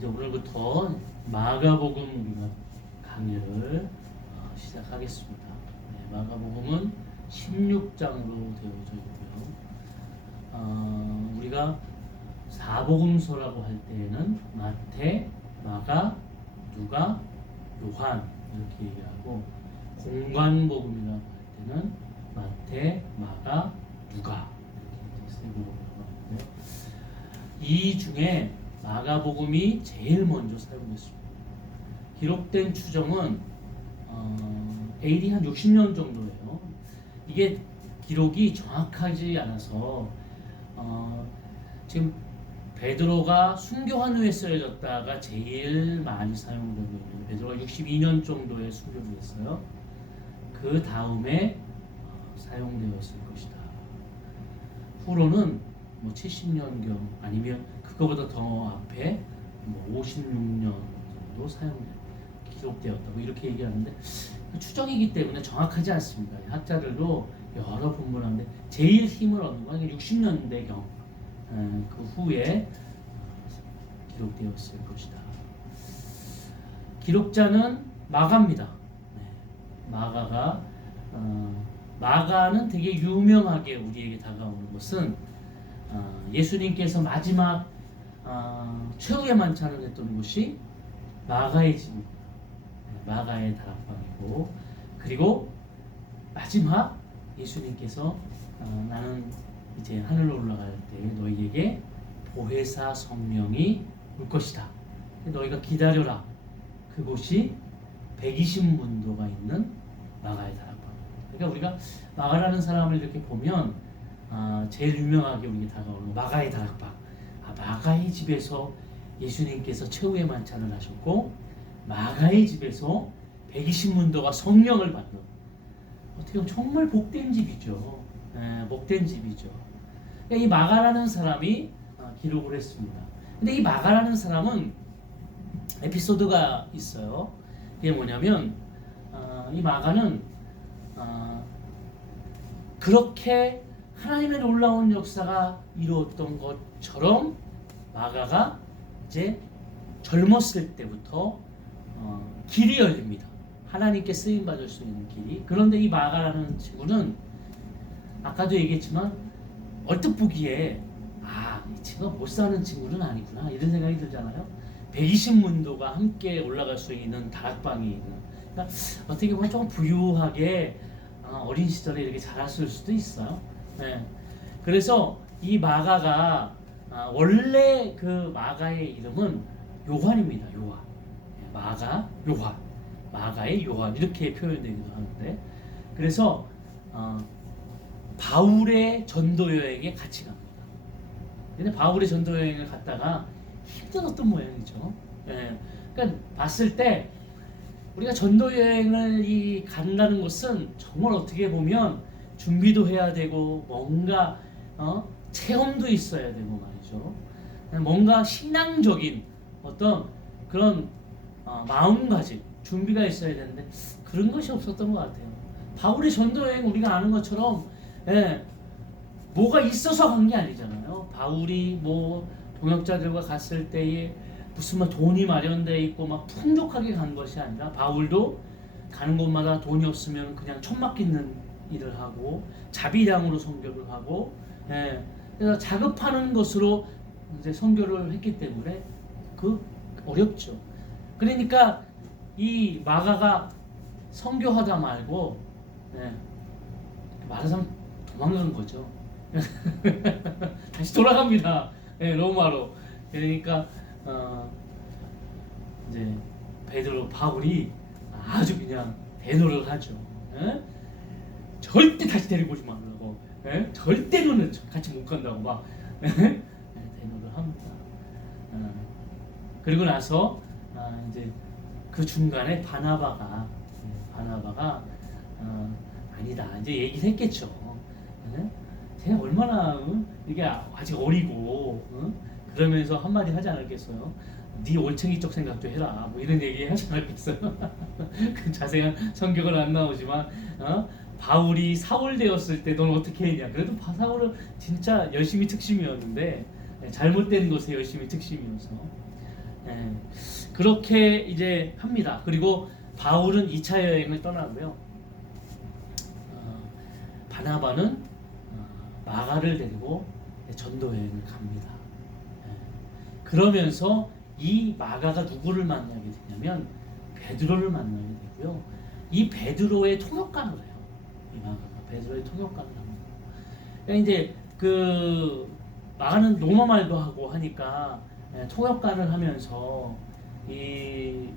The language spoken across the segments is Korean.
이제 오늘부터 마가복음 우리가 강의를 시작하겠습니다. 네, 마가복음은 16장으로 되어져 있고요. 우리가 사복음서라고 할 때에는 마태, 마가, 누가, 요한 이렇게 얘기하고, 공관복음이라고 할 때는 마태, 마가, 누가 이렇게 세 복음이라고 하는데요. 이 중에 마가복음이 제일 먼저 사용됐습니다. 기록된 추정은 AD 한 60년 정도예요. 이게 기록이 정확하지 않아서 지금 베드로가 순교한 후에 쓰여졌다가 제일 많이 사용되고 있는, 베드로가 62년 정도에 순교를 했어요. 그 다음에 사용되었을 것이다. 후로는 뭐 70년경 아니면 그거보다 더 앞에 뭐 56년 정도 기록되었다 뭐 이렇게 얘기하는데, 추정이기 때문에 정확하지 않습니다. 학자들도 여러 분분한데 제일 힘을 얻는 건 60년대경 그 후에 기록되었을 것이다. 기록자는 마가입니다. 마가는 되게 유명하게 우리에게 다가오는 것은 예수님께서 마지막 최후의 만찬을 했던 곳이 마가의 집입니다. 마가의 다락방이고, 그리고 마지막 예수님께서 나는 이제 하늘로 올라갈 때 너희에게 보혜사 성령이 올 것이다. 너희가 기다려라. 그곳이 120문도가 있는 마가의 다락방. 그러니까 우리가 마가라는 사람을 이렇게 보면 제일 유명하게 우리에게 다가오는 마가의 다락방. 마가의 집에서 예수님께서 최후의 만찬을 하셨고, 마가의 집에서 120문도가 성령을 받는, 어떻게 보면 정말 복된 집이죠. 복된 집이죠. 그러니까 이 마가라는 사람이 기록을 했습니다. 근데 이 마가라는 사람은 에피소드가 있어요. 이게 뭐냐면 이 마가는 그렇게 하나님의 놀라운 역사가 이루어졌던 것처럼 마가가 이제 젊었을 때부터 길이 열립니다. 하나님께 쓰임 받을 수 있는 길이. 그런데 이 마가라는 친구는 아까도 얘기했지만 얼뜻 보기에 이 친구가 못 사는 친구는 아니구나 이런 생각이 들잖아요. 120문도가 함께 올라갈 수 있는 다락방이 있는, 그러니까 어떻게 보면 좀 부유하게 어린 시절에 이렇게 자랐을 수도 있어요. 네. 그래서 이 마가가 원래 그 마가의 이름은 요한입니다. 요한. 마가, 요한. 마가의 요한 이렇게 표현되기도 하는데, 그래서 바울의 전도 여행에 같이 갑니다. 근데 바울의 전도 여행을 갔다가 힘들었던 모양이죠. 예. 그러니까 봤을 때 우리가 전도 여행을 간다는 것은 정말 어떻게 보면 준비도 해야 되고 뭔가 체험도 있어야 되고 말이죠. 뭔가 신앙적인 어떤 그런 마음가짐, 준비가 있어야 되는데 그런 것이 없었던 것 같아요. 바울의 전도 여행 우리가 아는 것처럼 뭐가 있어서 간 게 아니잖아요. 바울이 뭐 동역자들과 갔을 때에 무슨 막 돈이 마련되어 있고 막 풍족하게 간 것이 아니라, 바울도 가는 곳마다 돈이 없으면 그냥 천막 깃는 일을 하고 자비량으로 선교를 하고, 그래서 자급하는 것으로 이제 선교를 했기 때문에 어렵죠. 그러니까 이 마가가 선교하다 말고 말하자면 도망간 거죠. 다시 돌아갑니다. 로마로. 그러니까 이제 바울이 아주 그냥 대노를 하죠. 절대 다시 데리고 오지 말라고. 절대로는 같이 못 간다고 막 대노를 합니다. 그리고 나서 이제 그 중간에 바나바가 아니다 이제 얘기를 했겠죠. 제가 얼마나 이게 아직 어리고 그러면서 한마디 하지 않았겠어요. 네 올챙이적 생각도 해라 뭐 이런 얘기 하지 않았겠어요. 그 자세한 성경은 안 나오지만 바울이 사울 되었을 때 넌 어떻게 했냐. 그래도 사울은 진짜 열심히 특심이었는데, 잘못된 것에 열심히 특심이어서 예, 그렇게 이제 합니다. 그리고 바울은 2차 여행을 떠나고요. 바나바는 마가를 데리고 전도 여행을 갑니다. 예, 그러면서 이 마가가 누구를 만나게 되냐면 베드로를 만나게 되고요. 이 베드로의 통역관을 해요. 이 마가가 베드로의 통역관을 합니다. 그러니까 이제 그 마가는 로마 말도 하고 하니까 통역관을 하면서 이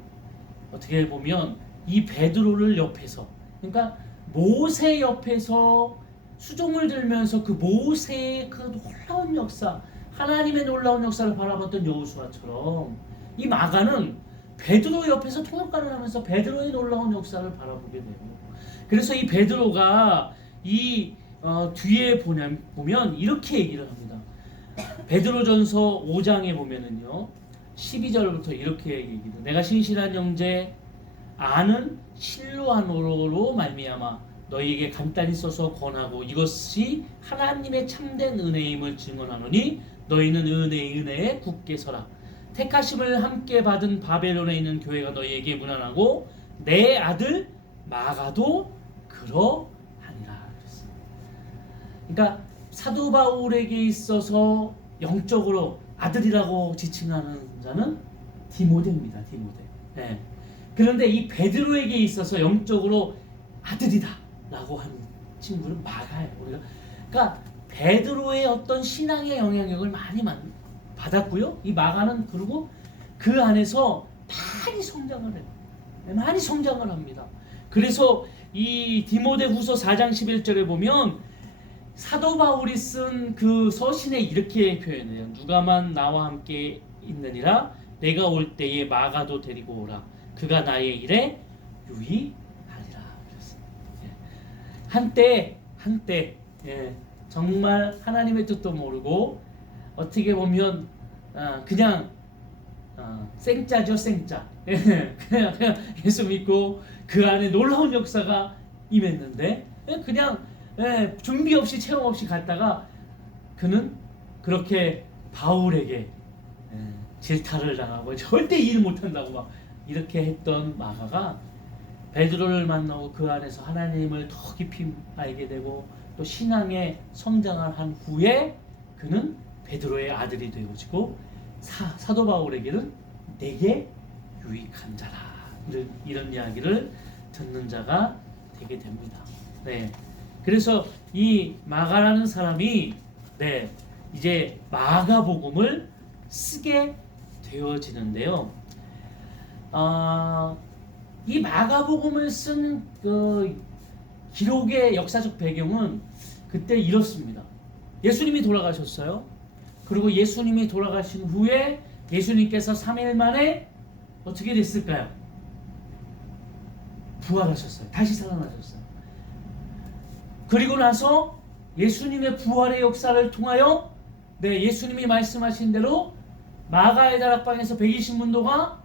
어떻게 보면 이 베드로를 옆에서, 그러니까 모세 옆에서 수종을 들면서 그 모세의 그 놀라운 역사, 하나님의 놀라운 역사를 바라봤던 여호수아처럼 이 마가는 베드로 옆에서 통역관을 하면서 베드로의 놀라운 역사를 바라보게 되고, 그래서 이 베드로가 이 뒤에 보면 이렇게 얘기를 합니다. 베드로전서 5장에 보면은요 12절부터 이렇게 얘기해요. 내가 신실한 형제 아는 실로아노로 말미암아 너희에게 간단히 써서 권하고 이것이 하나님의 참된 은혜임을 증언하노니 너희는 은혜에 굳게 서라. 택하심을 함께 받은 바벨론에 있는 교회가 너희에게 문안하고 내 아들 마가도 그러하니라. 그러니까 사도 바울에게 있어서 영적으로 아들이라고 지칭하는 자는 디모데입니다. 디모데. 네. 그런데 이 베드로에게 있어서 영적으로 아들이다라고 하는 친구는 마가예요. 그러니까 베드로의 어떤 신앙의 영향력을 많이 받았고요. 이 마가는 그리고 그 안에서 많이 성장을 해요. 많이 성장을 합니다. 그래서 이 디모데후서 4장 11절에 보면 사도 바울이 쓴 그 서신에 이렇게 표현해요. 누가만 나와 함께 있느니라 내가 올 때에 마가도 데리고 오라. 그가 나의 일에 유의하리라. 한때 정말 하나님의 뜻도 모르고 어떻게 보면 그냥 생짜죠, 생짜. 그냥 예수 믿고 그 안에 놀라운 역사가 임했는데 그냥 준비 없이 체험 없이 갔다가 그는 그렇게 바울에게 질타를 당하고 절대 일을 못한다고 막 이렇게 했던 마가가 베드로를 만나고 그 안에서 하나님을 더 깊이 알게 되고 또 신앙의 성장을 한 후에 그는 베드로의 아들이 되어지고 사도 바울에게는 내게 유익한 자라, 이런 이야기를 듣는 자가 되게 됩니다. 네. 그래서 이 마가라는 사람이 이제 마가복음을 쓰게 되어지는데요. 이 마가복음을 쓴 그 기록의 역사적 배경은 그때 이렇습니다. 예수님이 돌아가셨어요. 그리고 예수님이 돌아가신 후에 예수님께서 3일 만에 어떻게 됐을까요? 부활하셨어요. 다시 살아나셨어요. 그리고 나서 예수님의 부활의 역사를 통하여 예수님이 말씀하신 대로 마가의 다락방에서 120문도가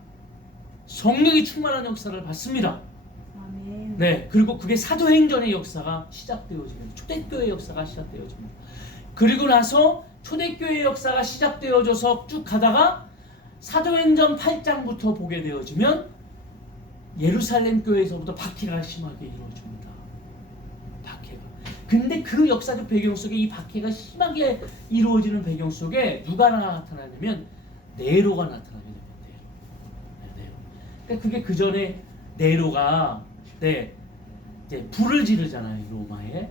성령이 충만한 역사를 받습니다. 아멘. 그리고 그게 사도행전의 역사가 시작되어집니다. 초대교회 역사가 시작되어집니다. 그리고 나서 초대교회 역사가 시작되어져서 쭉 가다가 사도행전 8장부터 보게 되어지면 예루살렘 교회에서부터 박해가 심하게 이루어집니다. 박해가. 근데 그 역사적 배경 속에 이 박해가 심하게 이루어지는 배경 속에 누가 나타나냐면 네로가 나타나게 됩니다. 네로. 그러니까 그게 그 전에 네로가 이제 불을 지르잖아요, 로마에.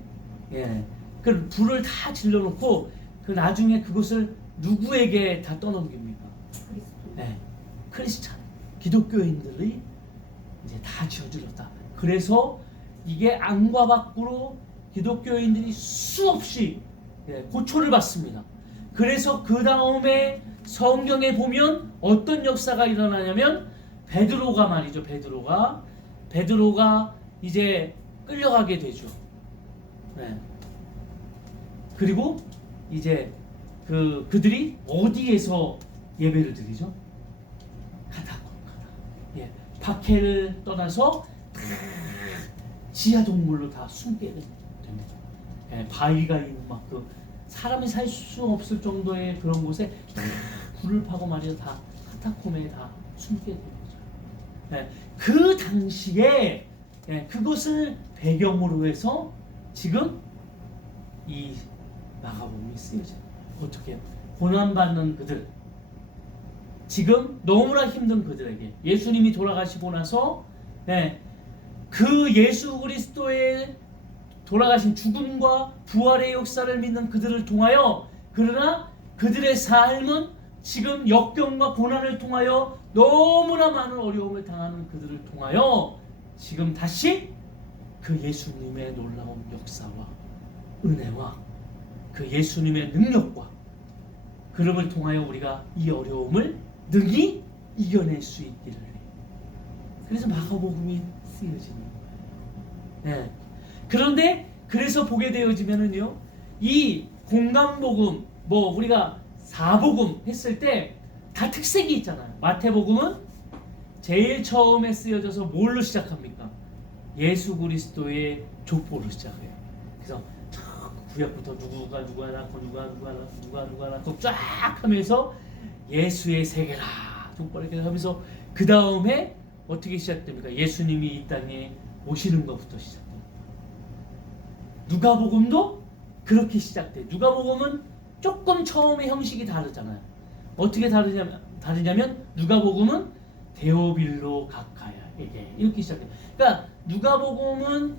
그 불을 다 질러놓고 그 나중에 그것을 누구에게 다 떠넘깁니까? 크리스찬, 기독교인들이 이제 다 지어주렸다. 그래서 이게 안과 밖으로 기독교인들이 수없이 고초를 받습니다. 그래서 그 다음에 성경에 보면 어떤 역사가 일어나냐면 베드로가 말이죠. 베드로가 이제 끌려가게 되죠. 그리고 이제 그들이 어디에서 예배를 드리죠? 가다. 박해를 떠나서 지하 동굴로 다 숨게 됩니다. 바위가 있는 막 사람이 살 수 없을 정도의 그런 곳에 불을 파고 말이죠. 다 카타콤에 다 숨게 된 거죠. 예, 그 당시에 그것을 배경으로 해서 지금 이 마가복음이 쓰여져요. 어떻게 고난받는 그들, 지금 너무나 힘든 그들에게 예수님이 돌아가시고 나서 그 예수 그리스도의 돌아가신 죽음과 부활의 역사를 믿는 그들을 통하여, 그러나 그들의 삶은 지금 역경과 고난을 통하여 너무나 많은 어려움을 당하는 그들을 통하여 지금 다시 그 예수님의 놀라운 역사와 은혜와 그 예수님의 능력과 그름을 통하여 우리가 이 어려움을 능히 이겨낼 수 있기를 해요. 그래서 마가복음이 쓰여지는 거예요. 그런데 그래서 보게 되어지면은요, 이 공감복음, 우리가 사복음 했을 때 다 특색이 있잖아요. 마태복음은 제일 처음에 쓰여져서 뭘로 시작합니까? 예수 그리스도의 족보로 시작해요. 그래서 구약부터 누가 낳고 누가 낳고 쫙 하면서 예수의 세계라 족보를 이렇게 하면서 그 다음에 어떻게 시작됩니까? 예수님이 이 땅에 오시는 것부터 시작됩니다. 누가복음도 그렇게 시작돼. 누가복음은 조금 처음에 형식이 다르잖아요. 어떻게 다르냐면 누가복음은 데오빌로 가카야에게 이렇게 시작해요. 그러니까 누가복음은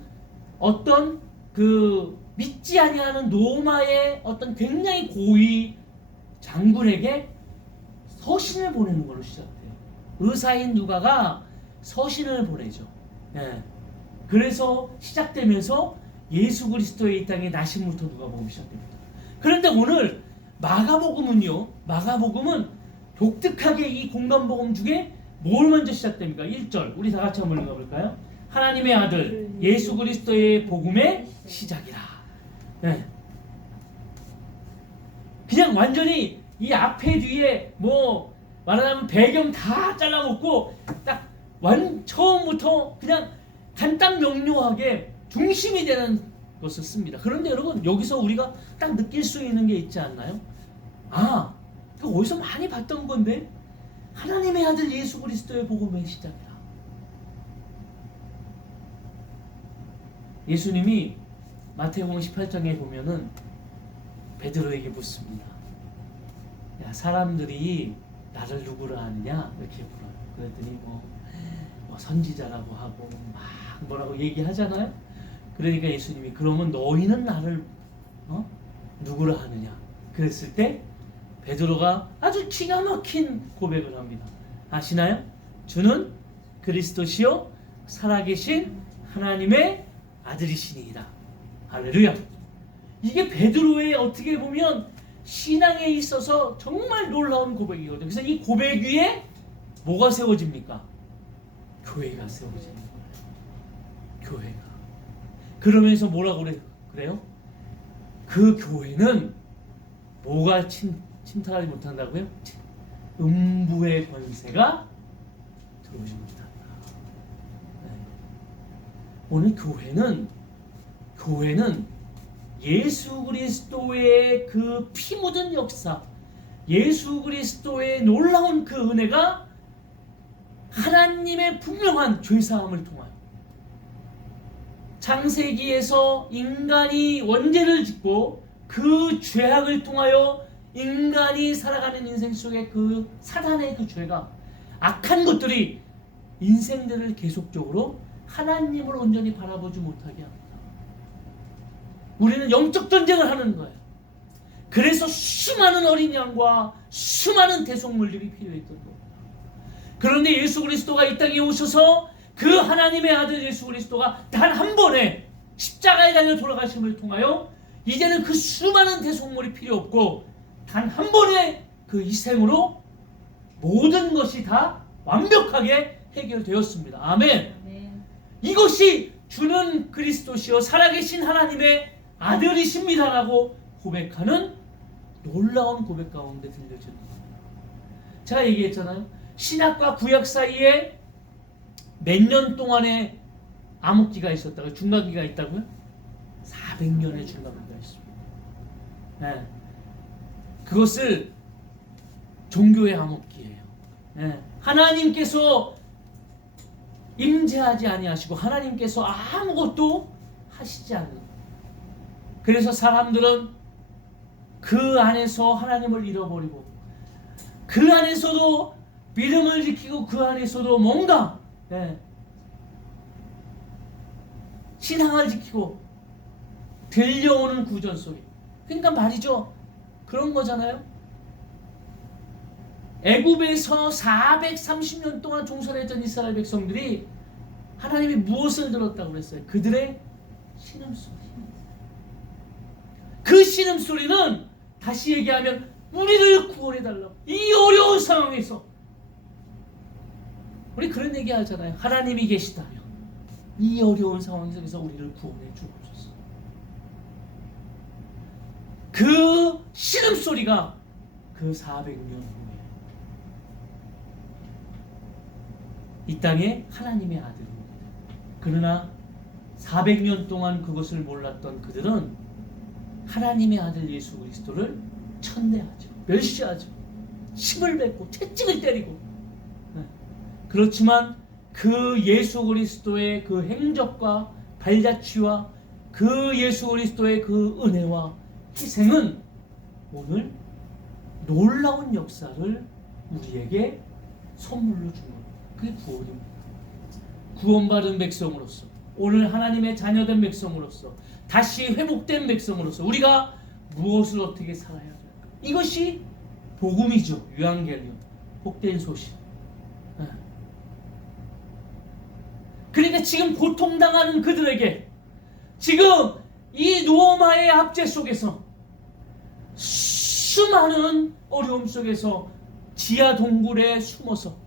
어떤 그 믿지 아니하는 로마의 어떤 굉장히 고위 장군에게 서신을 보내는 걸로 시작돼요. 의사인 누가가 서신을 보내죠. 그래서 시작되면서 예수 그리스도의 이 땅에 나심부터 누가복음이 시작됩니다. 그런데 오늘 마가복음은 독특하게 이 공간복음 중에 뭘 먼저 시작됩니까? 1절 우리 다 같이 한번 읽어볼까요? 하나님의 아들 예수 그리스도의 복음의 시작이라. 그냥 완전히 이 앞에 뒤에 말하자면 배경 다 잘라먹고 딱 처음부터 그냥 간단 명료하게 중심이 되는 것을 씁니다. 그런데 여러분 여기서 우리가 딱 느낄 수 있는 게 있지 않나요? 그 어디서 많이 봤던 건데 하나님의 아들 예수 그리스도의 복음의 시작이라. 예수님이 마태복음 18장에 보면은 베드로에게 묻습니다. 야, 사람들이 나를 누구라 하느냐? 이렇게 물어요. 그랬더니 선지자라고 하고 막 뭐라고 얘기하잖아요. 그러니까 예수님이 그러면 너희는 나를 누구라 하느냐? 그랬을 때 베드로가 아주 기가 막힌 고백을 합니다. 아시나요? 주는 그리스도시요 살아계신 하나님의 아들이시니이다. 할렐루야. 이게 베드로의 어떻게 보면 신앙에 있어서 정말 놀라운 고백이거든요. 그래서 이 고백 위에 뭐가 세워집니까? 교회가 세워지는 거예요. 교회가. 그러면서 뭐라고 그래요? 그 교회는 뭐가 침탈하지 못한다고요? 음부의 권세가 들어오지 못한다. 오늘 교회는 예수 그리스도의 그 피 묻은 역사, 예수 그리스도의 놀라운 그 은혜가 하나님의 분명한 죄사함을 통하여 창세기에서 인간이 원죄를 짓고 그 죄악을 통하여 인간이 살아가는 인생 속에 그 사단의 그 죄가 악한 것들이 인생들을 계속적으로 하나님을 온전히 바라보지 못하게 합니다. 우리는 영적 전쟁을 하는 거예요. 그래서 수많은 어린 양과 수많은 대속물들이 필요했던 겁니다. 그런데 예수 그리스도가 이 땅에 오셔서 그 하나님의 아들 예수 그리스도가 단 한 번에 십자가에 달려 돌아가심을 통하여 이제는 그 수많은 대속물이 필요 없고 단 한 번의 그 희생으로 모든 것이 다 완벽하게 해결되었습니다. 아멘. 이것이 주는 그리스도시요 살아계신 하나님의 아들이십니다라고 고백하는 놀라운 고백 가운데 들려지는 겁니다. 제가 얘기했잖아요. 신약과 구약 사이에 몇 년 동안의 암흑기가 있었다고요? 중간기가 있다고요? 400년의 중간기가 있습니다. 그것을 종교의 암흑기예요. 예. 하나님께서 임재하지 아니하시고 하나님께서 아무것도 하시지 않는. 그래서 사람들은 그 안에서 하나님을 잃어버리고 그 안에서도 믿음을 지키고 그 안에서도 뭔가 신앙을 지키고 들려오는 구전 속에, 그러니까 말이죠, 그런 거잖아요. 애굽에서 430년 동안 종살이했던 이스라엘 백성들이 하나님이 무엇을 들었다고 그랬어요? 그들의 신음소리. 그 신음소리는 다시 얘기하면 우리를 구원해달라고. 이 어려운 상황에서 우리 그런 얘기 하잖아요. 하나님이 계시다면 이 어려운 상황 속에서 우리를 구원해 주옵소서. 그 신음소리가 그 400년 후에 이 땅에 하나님의 아들입니다. 그러나 400년 동안 그것을 몰랐던 그들은 하나님의 아들 예수 그리스도를 천대하죠. 멸시하죠. 침을 뱉고 채찍을 때리고. 그렇지만 그 예수 그리스도의 그 행적과 발자취와 그 예수 그리스도의 그 은혜와 희생은 오늘 놀라운 역사를 우리에게 선물로 준 겁니다. 그게 구원입니다. 구원받은 백성으로서, 오늘 하나님의 자녀된 백성으로서, 다시 회복된 백성으로서 우리가 무엇을 어떻게 살아야 할까? 이것이 복음이죠. 유앙겔리온, 복된 소식. 그러니까 지금 고통당하는 그들에게, 지금 이 노마의 압제 속에서, 수많은 어려움 속에서 지하 동굴에 숨어서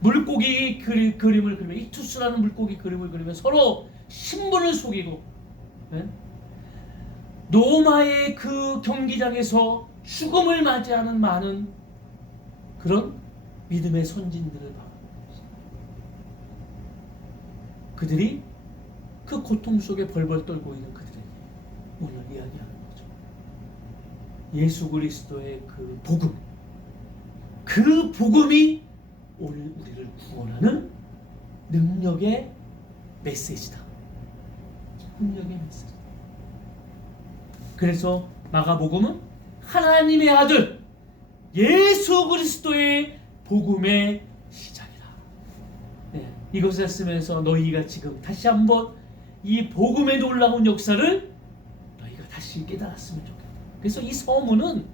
물고기 그림을 그리며, 이투스라는 물고기 그림을 그리며 서로 신분을 속이고, 노마의 그 경기장에서 죽음을 맞이하는 많은 그런 믿음의 선진들을 바라봅니다. 그들이 그 고통 속에 벌벌 떨고 있는 그들에게 오늘 이야기하는 거죠. 예수 그리스도의 그 복음, 그 복음이 오늘 우리를 구원하는 능력의 메시지다. 능력의 메시지. 그래서 마가복음은 하나님의 아들 예수 그리스도의 복음의 시작이다. 이것을 쓰면서 너희가 지금 다시 한번 이 복음의 놀라운 역사를 너희가 다시 깨달았으면 좋겠다. 그래서 이 서문은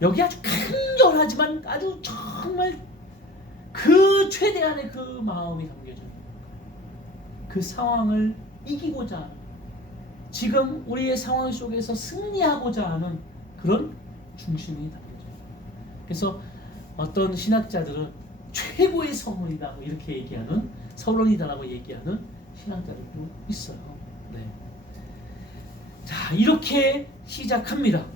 여기 아주 간절하지만 아주 정말 그 최대한의 그 마음이 담겨져 있는, 그 상황을 이기고자 하는, 지금 우리의 상황 속에서 승리하고자 하는 그런 중심이 담겨져 있습니다. 그래서 어떤 신학자들은 최고의 선물이다 이렇게 얘기하는, 서론이다라고 얘기하는 신학자들도 있어요. 네. 자, 이렇게 시작합니다.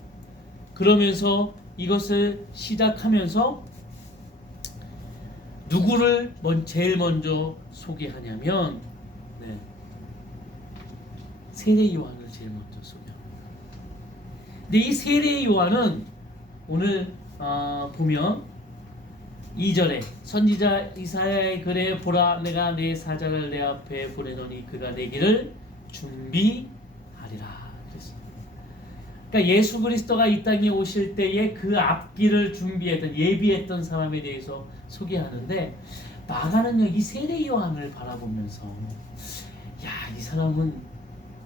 그러면서 이것을 시작하면서 누구를 제일 먼저 소개하냐면 세례 요한을 제일 먼저 소개합니다. 근데 이 세례 요한은 오늘 보면 2절에 선지자 이사야의 글에 보라 내가 내 사자를 내 앞에 보내노니 그가 내 길을 준비하리라 그랬습니다. 그러니까 예수 그리스도가 이 땅에 오실 때에 그 앞길을 준비했던, 예비했던 사람에 대해서 소개하는데, 마가는요 이 세례 요한을 바라보면서 이 사람은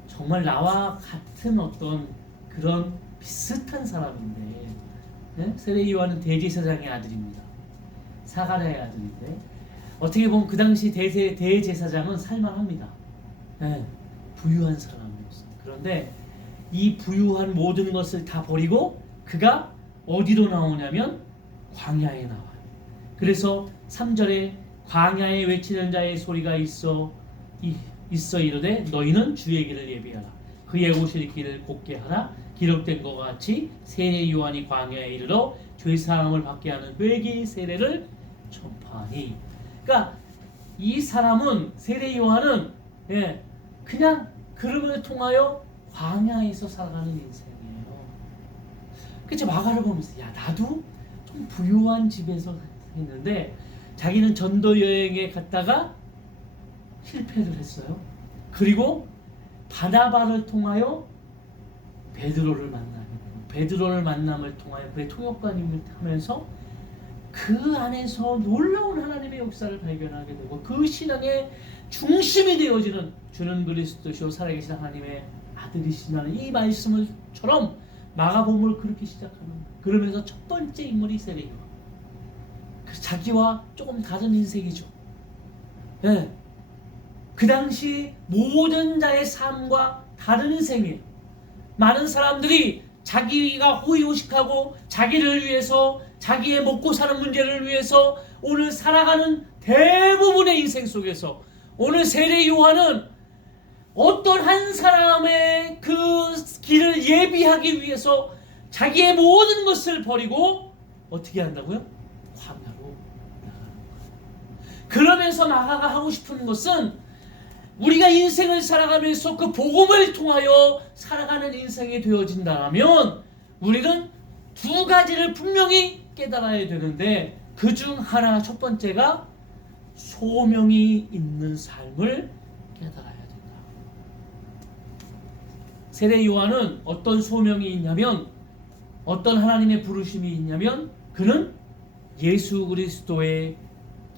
정말 나와 같은 어떤 그런 비슷한 사람인데, 세례 요한은 대제사장의 아들입니다. 사가랴의 아들인데 어떻게 보면 그 당시 대제사장은 살만합니다. 부유한 사람이었어요. 그런데 이 부유한 모든 것을 다 버리고 그가 어디로 나오냐면 광야에 나와요. 그래서 3절에 광야에 외치는 자의 소리가 있어 이르되 너희는 주의 길을 예비하라. 그의 오실 길을 곧게 하라. 기록된 것과 같이 세례 요한이 광야에 이르러 죄 사함을 받게 하는 회개 세례를 전파하니. 그러니까 이 사람은, 세례 요한은 그냥 그름을 통하여 광야에서 살아가는 인생이에요. 그치, 마가를 보면서 나도 좀 부유한 집에서 했는데 자기는 전도 여행에 갔다가 실패를 했어요. 그리고 바나바를 통하여 베드로를 만나요. 베드로를 만남을 통하여 그의 통역관임을 하면서 그 안에서 놀라운 하나님의 역사를 발견하게 되고 그 신앙의 중심이 되어지는 주는 그리스도시요 살아계신 하나님의 아들이시라는 이 말씀을처럼 마가복음을 그렇게 시작하는 거예요. 그러면서 첫 번째 인물이 세례요. 자기와 조금 다른 인생이죠. 네. 그 당시 모든 자의 삶과 다른 인생이에요. 많은 사람들이 자기가 호의호식하고 자기를 위해서 자기의 먹고 사는 문제를 위해서 오늘 살아가는 대부분의 인생 속에서 오늘 세례 요한은 어떤 한 사람의 그 길을 예비하기 위해서 자기의 모든 것을 버리고 어떻게 한다고요? 광야로 나가는 거예요. 그러면서 마가가 하고 싶은 것은 우리가 인생을 살아가면서 그 복음을 통하여 살아가는 인생이 되어진다면 우리는 두 가지를 분명히 깨달아야 되는데 그 중 하나 첫 번째가 소명이 있는 삶을 깨달아야 된다. 세례 요한은 어떤 소명이 있냐면 어떤 하나님의 부르심이 있냐면 그는 예수 그리스도의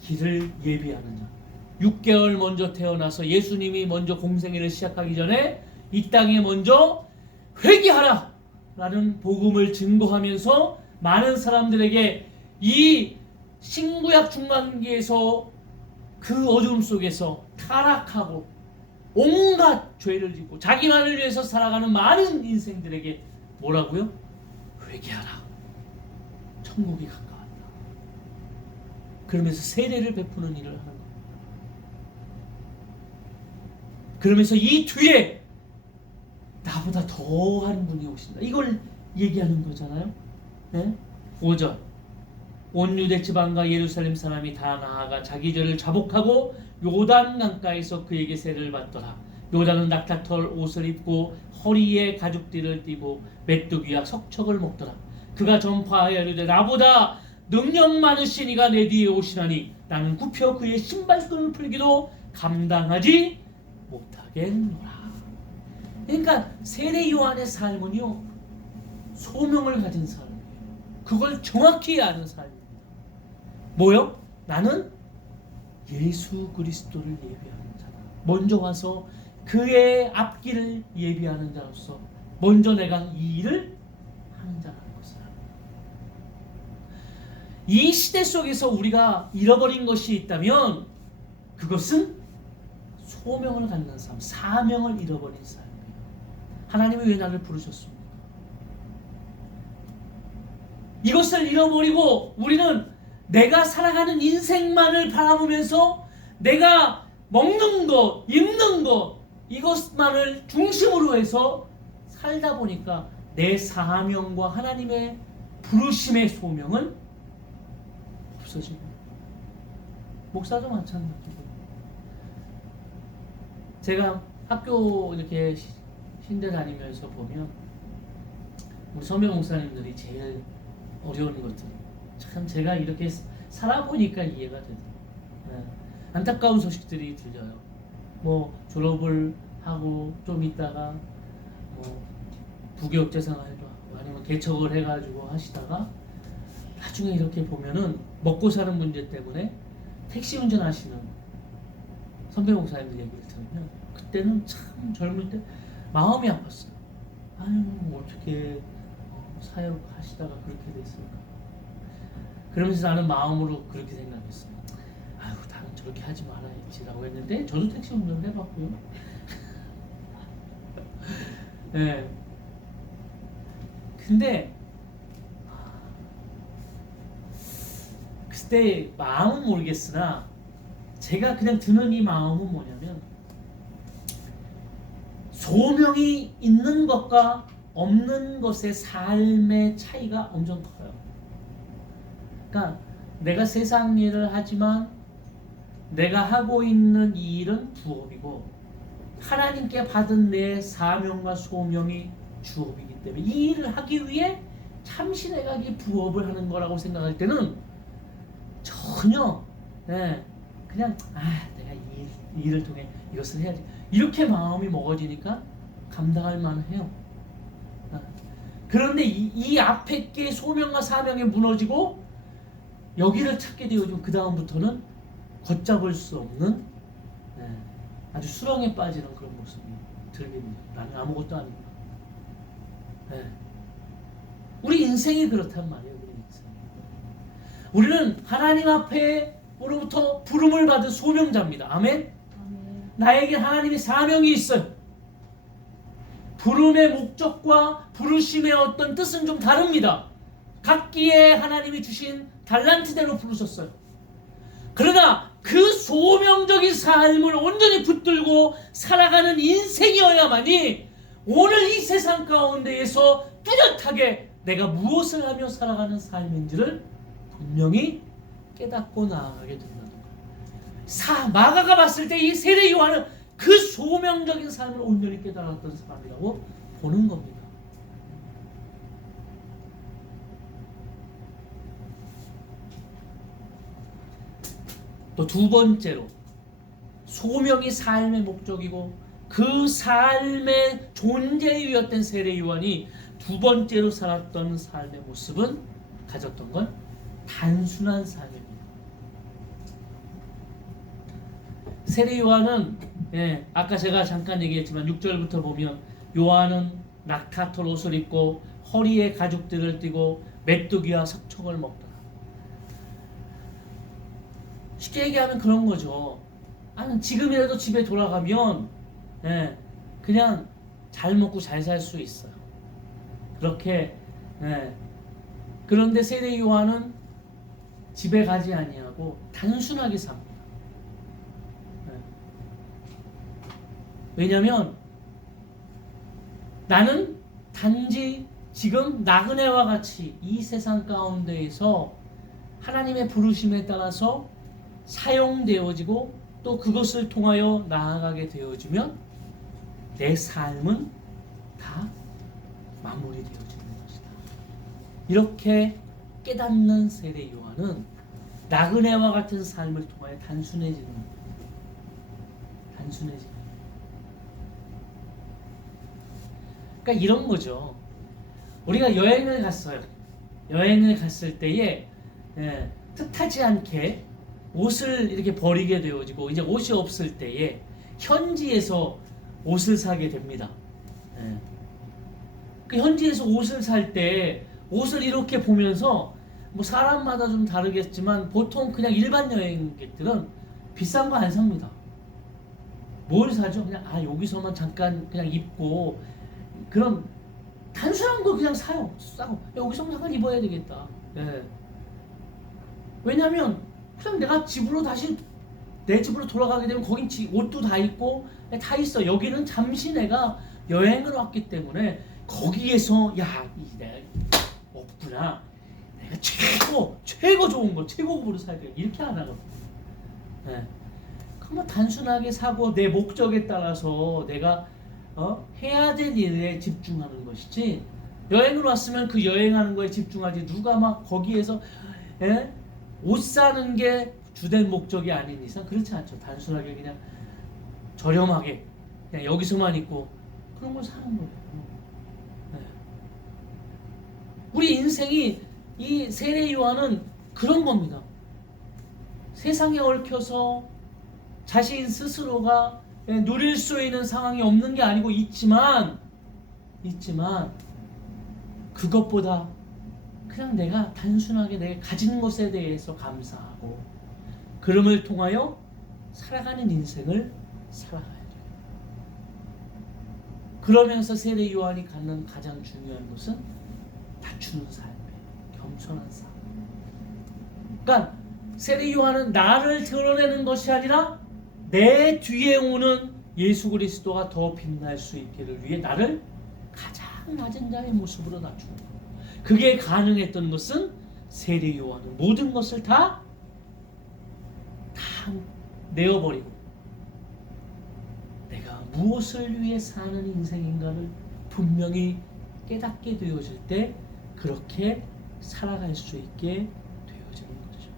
길을 예비하는 자. 6개월 먼저 태어나서 예수님이 먼저 공생애를 시작하기 전에 이 땅에 먼저 회개하라 라는 복음을 증거하면서 많은 사람들에게 이 신구약 중반기에서 그 어둠 속에서 타락하고 온갖 죄를 짓고 자기만을 위해서 살아가는 많은 인생들에게 뭐라고요? 회개하라. 천국이 가까웠다. 그러면서 세례를 베푸는 일을 하는 거예요. 그러면서 이 뒤에 나보다 더한 분이 오신다. 이걸 얘기하는 거잖아요. 네? 5절 온 유대 지방과 예루살렘 사람이 다 나아가 자기 죄를 자복하고 요단 강가에서 그에게 세례를 받더라. 요단은 낙타털 옷을 입고 허리에 가죽띠를 띠고 메뚜기와 석척을 먹더라. 그가 전파하여 이르되 나보다 능력 많으신 이가 내 뒤에 오시나니 나는 굽혀 그의 신발끈을 풀기도 감당하지 못하겠노라. 그러니까 세례 요한의 삶은요 소명을 가진 삶이에요. 그걸 정확히 아는 삶입니다. 뭐요? 나는 예수 그리스도를 예비하는 자다. 먼저 와서 그의 앞길을 예비하는 자로서 먼저 내가 이 일을 하는 자라는 것을 이 시대 속에서 우리가 잃어버린 것이 있다면 그것은 소명을 갖는 삶, 사명을 잃어버린 삶이에요. 하나님이 왜 나를 부르셨습니까? 이것을 잃어버리고 우리는 내가 살아가는 인생만을 바라보면서 내가 먹는 것, 입는 것 이것만을 중심으로 해서 살다 보니까 내 사명과 하나님의 부르심의 소명은 없어지고 목사도 마찬가지고 제가 학교 이렇게 신대 다니면서 보면 우리 선배 목사님들이 제일 어려운 것들 참 제가 이렇게 살아보니까 이해가 되더라고요. 네. 안타까운 소식들이 들려요. 뭐 졸업을 하고 좀 있다가 뭐 부교육재생활도 하고 아니면 개척을 해가지고 하시다가 나중에 이렇게 보면은 먹고 사는 문제 때문에 택시 운전하시는 선배 목사님들 얘기를 들으면 그때는 참 젊을 때 마음이 아팠어요. 아유 어떻게 사역하시다가 그렇게 됐을까. 그러면서 나는 마음으로 그렇게 생각했어요. 아유 나는 저렇게 하지 말아야지라고 했는데 저도 택시 운전을 해봤고요. 네. 근데 그때 마음은 모르겠으나 제가 그냥 드는 이 마음은 뭐냐면 소명이 있는 것과 없는 것의 삶의 차이가 엄청 커요. 그러니까 내가 세상 일을 하지만 내가 하고 있는 이 일은 부업이고 하나님께 받은 내 사명과 소명이 주업이기 때문에 이 일을 하기 위해 참신해가 이 부업을 하는 거라고 생각할 때는 전혀 그냥 내가 이 일을 통해 이것을 해야지 이렇게 마음이 먹어지니까 감당할 만해요. 그런데 이 앞에 게 소명과 사명이 무너지고 여기를 찾게 되어지면 그 다음부터는 걷잡을 수 없는 아주 수렁에 빠지는 그런 모습이 들립니다. 나는 아무것도 아니구나. 우리 인생이 그렇단 말이에요. 우리 인생. 우리는 하나님 앞에로부터 부름을 받은 소명자입니다. 아멘? 나에게 하나님의 사명이 있어요. 부름의 목적과 부르심의 어떤 뜻은 좀 다릅니다. 각기의 하나님이 주신 달란트대로 부르셨어요. 그러나 그 소명적인 삶을 온전히 붙들고 살아가는 인생이어야만이 오늘 이 세상 가운데에서 뚜렷하게 내가 무엇을 하며 살아가는 삶인지를 분명히 깨닫고 나아가게 된다는 거예요. 마가가 봤을 때 이 세례 요한은 그 소명적인 삶을 온전히 깨달았던 사람이라고 보는 겁니다. 또 두 번째로 소명이 삶의 목적이고 그 삶의 존재이었던 세례 요한이 두 번째로 살았던 삶의 모습은 가졌던 건 단순한 삶입니다. 세례 요한은 아까 제가 잠깐 얘기했지만 6절부터 보면 요한은 낙타털 옷을 입고 허리에 가죽들을 띠고 메뚜기와 석청을 먹더라. 쉽게 얘기하면 그런 거죠. 지금이라도 집에 돌아가면 그냥 잘 먹고 잘 살 수 있어요. 그렇게 그런데 세례 요한은 집에 가지 아니하고 단순하게 삽니다. 왜냐하면 나는 단지 지금 나그네와 같이 이 세상 가운데에서 하나님의 부르심에 따라서 사용되어지고 또 그것을 통하여 나아가게 되어지면 내 삶은 다 마무리되어지는 것이다. 이렇게 깨닫는 세례 요한은 나그네와 같은 삶을 통하여 단순해지는 거예요. 단순해지는. 그러니까 이런 거죠. 우리가 여행을 갔어요. 여행을 갔을 때에 뜻하지 않게 옷을 이렇게 버리게 되어지고 이제 옷이 없을 때에 현지에서 옷을 사게 됩니다. 그 현지에서 옷을 살 때 옷을 이렇게 보면서 뭐 사람마다 좀 다르겠지만 보통 그냥 일반 여행객들은 비싼 거 안 삽니다. 뭘 사죠? 그냥 여기서만 잠깐 그냥 입고 그런 단순한 거 그냥 사요. 싸고 여기서 잠깐 입어야 되겠다. 왜냐하면 그냥 내가 집으로 다시 내 집으로 돌아가게 되면 거긴 옷도 다 있고 다 있어. 여기는 잠시 내가 여행을 왔기 때문에 거기에서 내가 없구나. 내가 최고 좋은 거 최고급으로 사야 돼. 이렇게 안 하거든. 그럼 단순하게 사고 내 목적에 따라서 내가 해야 될 일에 집중하는 것이지. 여행을 왔으면 그 여행하는 거에 집중하지. 누가 막 거기에서 옷 사는 게 주된 목적이 아닌 이상 그렇지 않죠. 단순하게 그냥 저렴하게 그냥 여기서만 있고 그런 걸 사는 거예요. 우리 인생이 이 세례 요한은 그런 겁니다. 세상에 얽혀서 자신 스스로가 누릴 수 있는 상황이 없는 게 아니고 있지만 그것보다 그냥 내가 단순하게 내가 가진 것에 대해서 감사하고 그럼을 통하여 살아가는 인생을 살아가야 돼요. 그러면서 세례 요한이 갖는 가장 중요한 것은 낮추는 삶이에요. 겸손한 삶. 그러니까 세례 요한은 나를 드러내는 것이 아니라 내 뒤에 오는 예수 그리스도가 더 빛날 수 있기를 위해 나를 가장 낮은 자의 모습으로 낮추는 거예요. 그게 가능했던 것은 세례 요한은 모든 것을 다 내어버리고 내가 무엇을 위해 사는 인생인가를 분명히 깨닫게 되어질 때 그렇게 살아갈 수 있게 되어지는 거죠.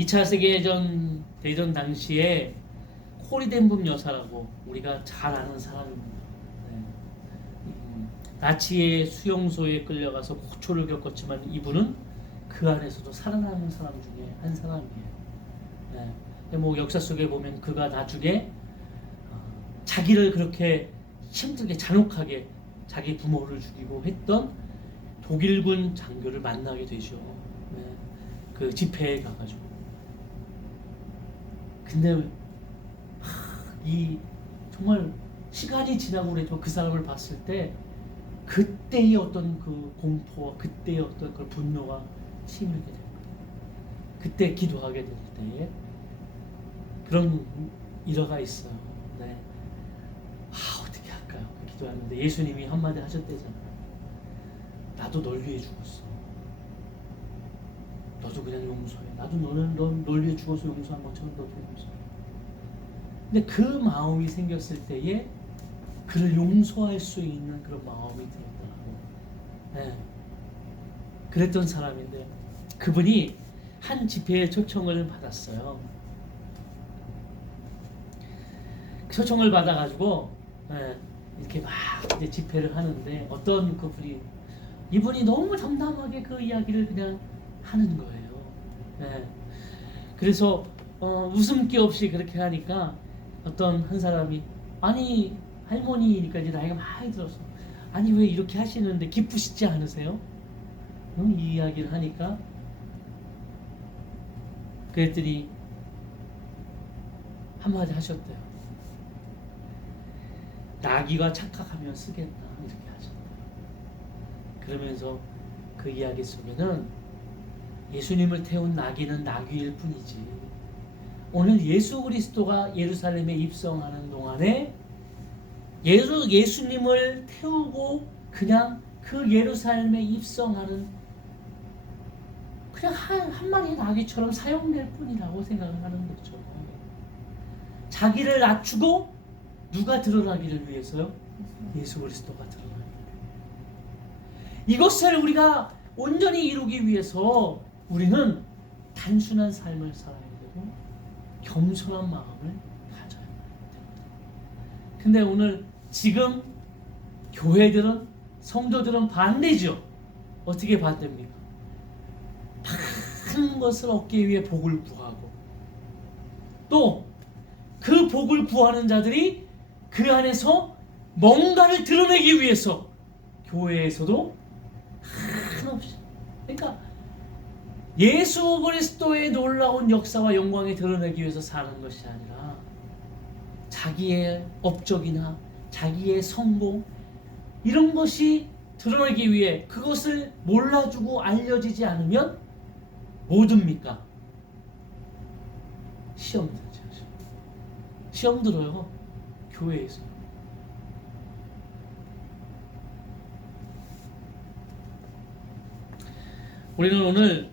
2차 세계대전 당시에 코리덴붐 여사라고 우리가 잘 아는 사람입니다. 네. 나치의 수용소에 끌려가서 고초를 겪었지만 이분은 그 안에서도 살아남은 사람 중에 한 사람이에요. 네. 뭐 역사 속에 보면 그가 나중에 자기를 그렇게 힘들게 잔혹하게 자기 부모를 죽이고 했던 독일군 장교를 만나게 되죠. 네. 그 집회에 가가지고. 근데 이 정말 시간이 지나고 그래도 그 사람을 봤을 때 그때의 어떤 그 공포와 그때의 어떤 그 분노가 치밀게 됩니다. 그때 기도하게 될 때에 그런 일화가 있어요. 네. 어떻게 할까요? 기도하는데 예수님이 한마디 하셨대잖아요. 나도 널 위해 죽었어. 너도 그냥 용서해. 나도 널 위해 죽어서 용서한 것처럼 너도 용서해. 근데 그 마음이 생겼을 때에 그를 용서할 수 있는 그런 마음이 들었더라고. 네. 그랬던 사람인데 그분이 한 집회에 초청을 받았어요. 초청을 받아가지고 이렇게 막 이제 집회를 하는데 어떤 이분이 너무 담담하게 그 이야기를 그냥 하는 거예요. 그래서 웃음기 없이 그렇게 하니까 어떤 한 사람이 아니 할머니니까 이제 나이가 많이 들어서 아니 왜 이렇게 하시는데 기쁘시지 않으세요? 이 이야기를 하니까 그랬더니 한마디 하셨대요. 나귀가 착각하면 쓰겠다 이렇게 하셨대요. 그러면서 그 이야기 속에는 예수님을 태운 나귀는 나귀일 뿐이지 오늘 예수 그리스도가 예루살렘에 입성하는 동안에 예수님을 태우고 그냥 그 예루살렘에 입성하는 그냥 한 마리의 나귀처럼 사용될 뿐이라고 생각을 하는 거죠. 자기를 낮추고 누가 드러나기를 위해서요? 예수 그리스도가 드러나기를 위해서. 이것을 우리가 온전히 이루기 위해서 우리는 단순한 삶을 살아야 되고 겸손한 마음을 가져야 됩니다. 근데 오늘 지금 교회들은 성도들은 반대죠. 어떻게 반대입니까? 많은 것을 얻기 위해 복을 구하고 또 그 복을 구하는 자들이 그 안에서 뭔가를 드러내기 위해서 교회에서도 한없이 그러니까 예수 그리스도의 놀라운 역사와 영광을 드러내기 위해서 사는 것이 아니라 자기의 업적이나 자기의 성공 이런 것이 드러내기 위해 그것을 몰라주고 알려지지 않으면 뭐 듭니까? 시험 들죠. 시험 들어요. 교회에서. 우리는 오늘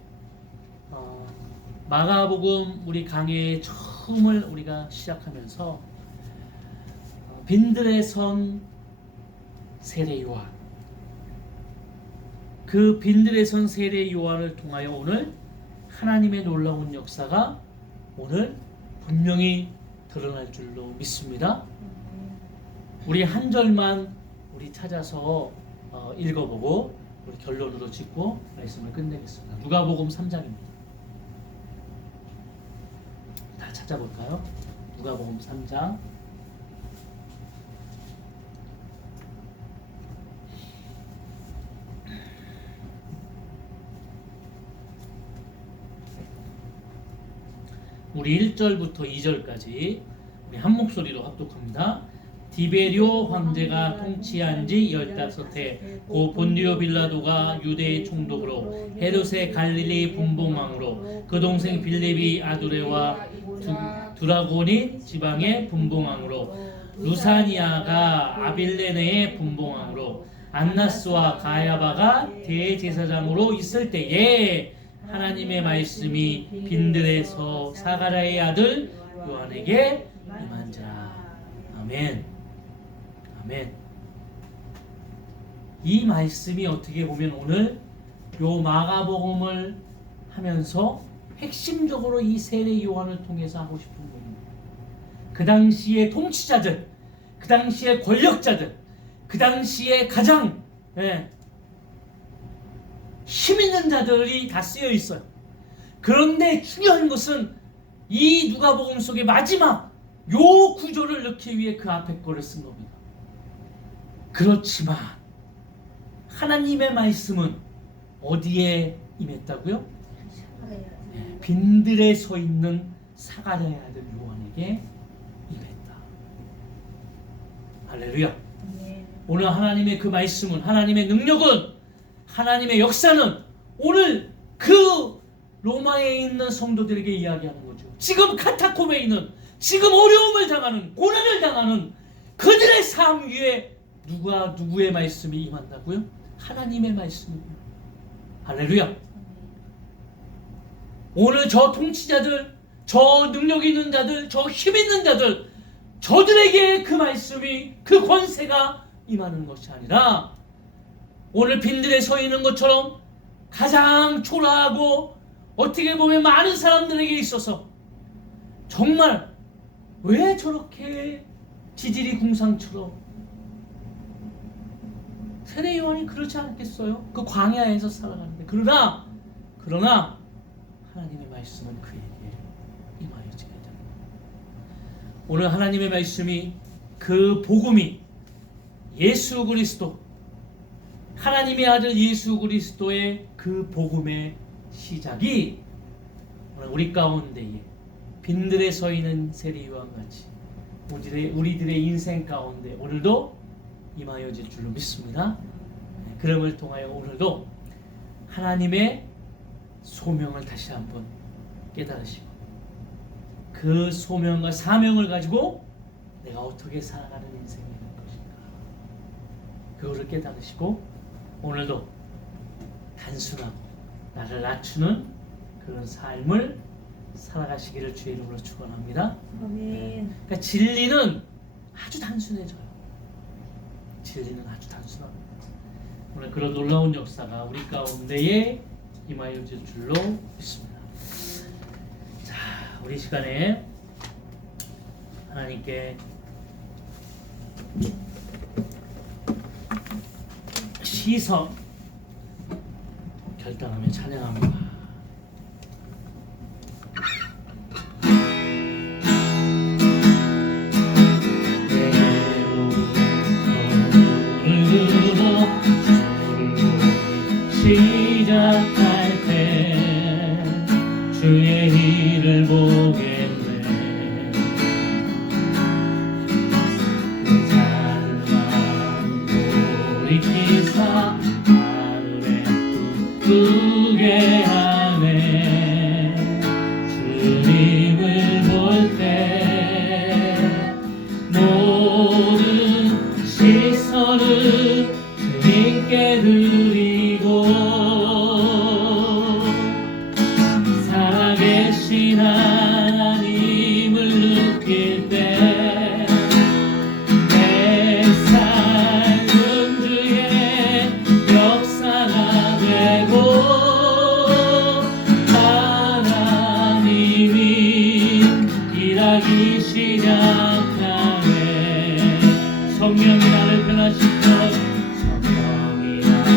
마가복음 우리 강의 처음을 우리가 시작하면서 빈들에 선 세례 요한 그 빈들에 선 세례 요한을 통하여 오늘 하나님의 놀라운 역사가 오늘 분명히 드러날 줄로 믿습니다. 우리 한 절만 우리 찾아서 읽어보고 우리 결론으로 짓고 말씀을 끝내겠습니다. 누가복음 3장입니다. 다 찾아볼까요? 누가복음 3장 우리 1절부터 2절까지 우리 한 목소리로 합독합니다. 디베리오 황제가 통치한 지 15해 고 본디오 빌라도가 유대의 총독으로 헤롯의 갈릴리 분봉왕으로 그 동생 빌립이 아두레와 두라고니 지방의 분봉왕으로 루사니아가 아빌레네의 분봉왕으로 안나스와 가야바가 대제사장으로 있을 때에 하나님의 말씀이 빈들에서 사가랴의 아들 요한에게 임한지라. 아멘. 아멘. 이 말씀이 어떻게 보면 오늘 요 마가복음을 하면서 핵심적으로 이 세례 요한을 통해서 하고 싶은 겁니다. 그 당시의 통치자들, 그 당시의 권력자들, 그 당시에 가장 힘 있는 자들이 다 쓰여 있어요. 그런데 중요한 것은 이 누가복음 속의 마지막 요 구조를 넣기 위해 그 앞에 거를 쓴 겁니다. 그렇지만 하나님의 말씀은 어디에 임했다고요? 빈들에 서 있는 사가랴의 아들 요한에게 임했다. 할렐루야. 오늘 하나님의 그 말씀은, 하나님의 능력은, 하나님의 역사는 오늘 그 로마에 있는 성도들에게 이야기하는 거죠. 지금 카타콤에 있는, 지금 어려움을 당하는, 고난을 당하는 그들의 삶 위에 누구의 말씀이 임한다고요? 하나님의 말씀이고요. 할렐루야. 오늘 저 통치자들, 저 능력 있는 자들, 저 힘 있는 자들, 저들에게 그 말씀이, 그 권세가 임하는 것이 아니라 오늘 빈들에 서 있는 것처럼 가장 초라하고 어떻게 보면 많은 사람들에게 있어서 정말 왜 저렇게 지질이 궁상처럼, 세례 요한이 그렇지 않겠어요? 그 광야에서 살아가는데. 그러나 하나님의 말씀은 그에게 임하여지게 됩니다. 오늘 하나님의 말씀이, 그 복음이 예수 그리스도, 하나님의 아들 예수 그리스도의 그 복음의 시작이 오늘 우리 가운데에 빈들에 서 있는 세례 요한같이 우리들의 인생 가운데 오늘도 임하여질 줄로 믿습니다. 그럼을 통하여 오늘도 하나님의 소명을 다시 한번 깨달으시고 그 소명과 사명을 가지고 내가 어떻게 살아가는 인생이 될 것인가, 그거를 깨달으시고 오늘도 단순하고 나를 낮추는 그런 삶을 살아가시기를 주의 이름으로 축원합니다. 아멘. 그러니까 진리는 아주 단순해져요. 진리는 아주 단순합니다. 오늘 그런 놀라운 역사가 우리 가운데에 임하여질 줄로 믿습니다. 자, 우리 시간에 하나님께 시선 결단하며 찬양합니다. 시작할 때 주의 일을 보겠네. 그 찬양 돌이키사 하늘에 꿈꾸게 하네. 주님을 볼 때 모든 시선을 주님께 드리고 살아계신 하나님을 느낄 때 내 삶은 주의 역사가 되고 하나님이 일하기 시작하네. 성령이 나를 변화시켜, 성령이 나를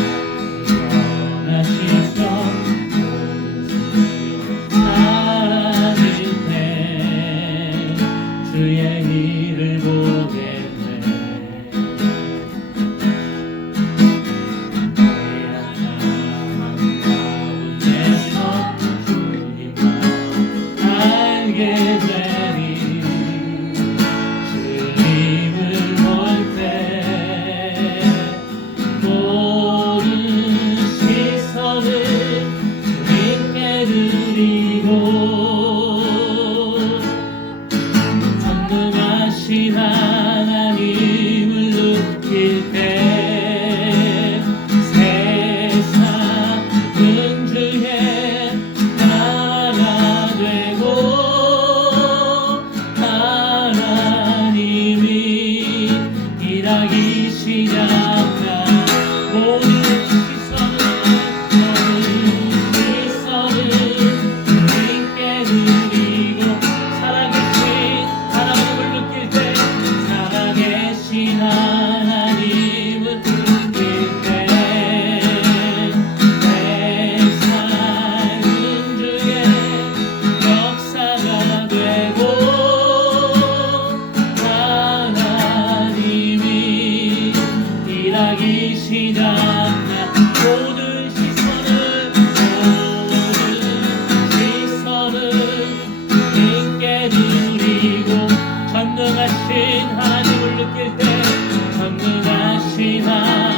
마지막이시냐 모든 시선을 주님께 드리고 전능하신 하나님을 느낄 때 전능하신 하나님